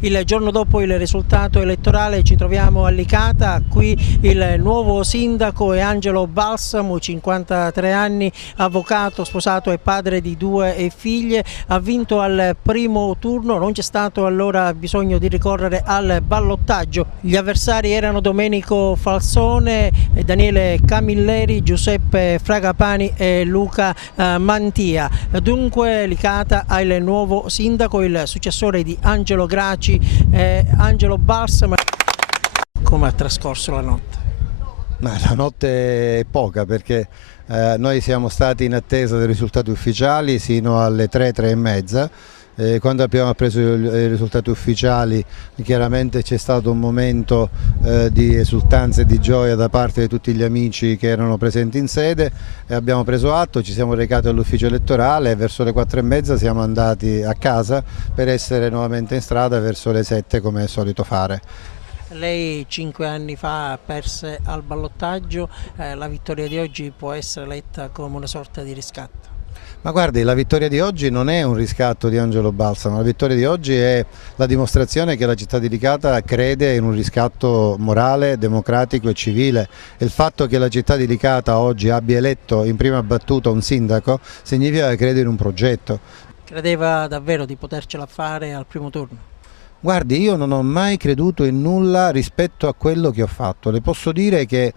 Il giorno dopo il risultato elettorale ci troviamo a Licata, qui il nuovo sindaco è Angelo Balsamo, 53 anni, avvocato, sposato e padre di 2 figlie, ha vinto al primo turno, non c'è stato allora bisogno di ricorrere al ballottaggio. Gli avversari erano Domenico Falsone, Daniele Camilleri, Giuseppe Fragapani e Luca Mantia. Dunque Licata ha il nuovo sindaco, il successore di Angelo Graci, Angelo Balsamo. Come ha trascorso la notte? Ma la notte è poca perché noi siamo stati in attesa dei risultati ufficiali sino alle 3, 3 e mezza. Quando abbiamo preso i risultati ufficiali chiaramente c'è stato un momento di esultanza e di gioia da parte di tutti gli amici che erano presenti in sede, e abbiamo preso atto, ci siamo recati all'ufficio elettorale e verso le 4 e mezza siamo andati a casa per essere nuovamente in strada verso le 7 come è solito fare. Lei 5 anni fa perse al ballottaggio, la vittoria di oggi può essere letta come una sorta di riscatto? Ma guardi, la vittoria di oggi non è un riscatto di Angelo Balsamo, la vittoria di oggi è la dimostrazione che la città di Licata crede in un riscatto morale, democratico e civile. Il fatto che la città di Licata oggi abbia eletto in prima battuta un sindaco significa che crede in un progetto. Credeva davvero di potercela fare al primo turno? Guardi, io non ho mai creduto in nulla rispetto a quello che ho fatto. Le posso dire che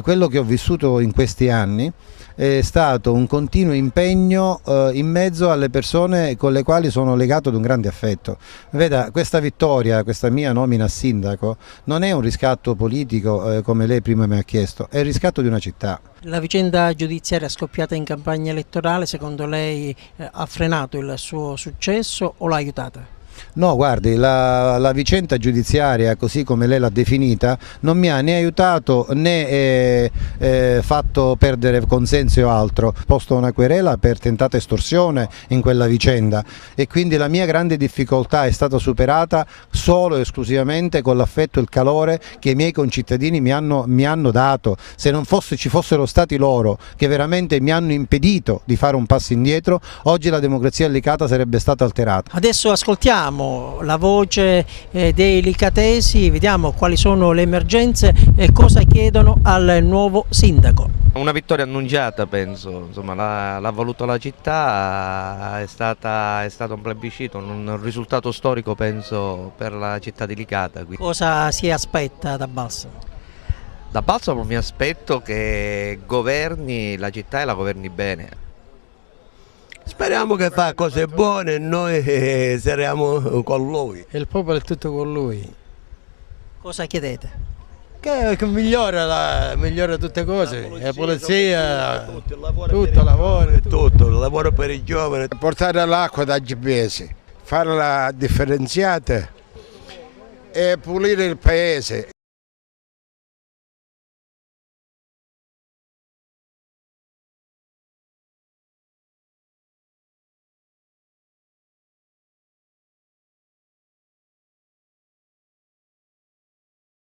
quello che ho vissuto in questi anni è stato un continuo impegno in mezzo alle persone con le quali sono legato ad un grande affetto. Veda, questa vittoria, questa mia nomina a sindaco, non è un riscatto politico come lei prima mi ha chiesto, è il riscatto di una città. La vicenda giudiziaria scoppiata in campagna elettorale, secondo lei ha frenato il suo successo o l'ha aiutata? No, guardi, la vicenda giudiziaria, così come lei l'ha definita, non mi ha né aiutato né fatto perdere consenso o altro. Ho posto una querela per tentata estorsione in quella vicenda e quindi la mia grande difficoltà è stata superata solo e esclusivamente con l'affetto e il calore che i miei concittadini mi hanno dato. Se non ci fossero stati loro che veramente mi hanno impedito di fare un passo indietro, oggi la democrazia Licata sarebbe stata alterata. Adesso ascoltiamo la voce dei licatesi, vediamo quali sono le emergenze e cosa chiedono al nuovo sindaco. Una vittoria annunciata, penso, insomma, l'ha voluto la città, è stato un plebiscito, un risultato storico, penso, per la città di Licata. Cosa si aspetta da Balsamo? Da Balsamo mi aspetto che governi la città e la governi bene. Speriamo che fa cose buone e noi saremo con lui. E il popolo è tutto con lui. Cosa chiedete? Che migliora tutte cose, la polizia, tutto lavoro. Tutto, il lavoro per i giovani. Portare l'acqua da GPS, farla differenziata e pulire il paese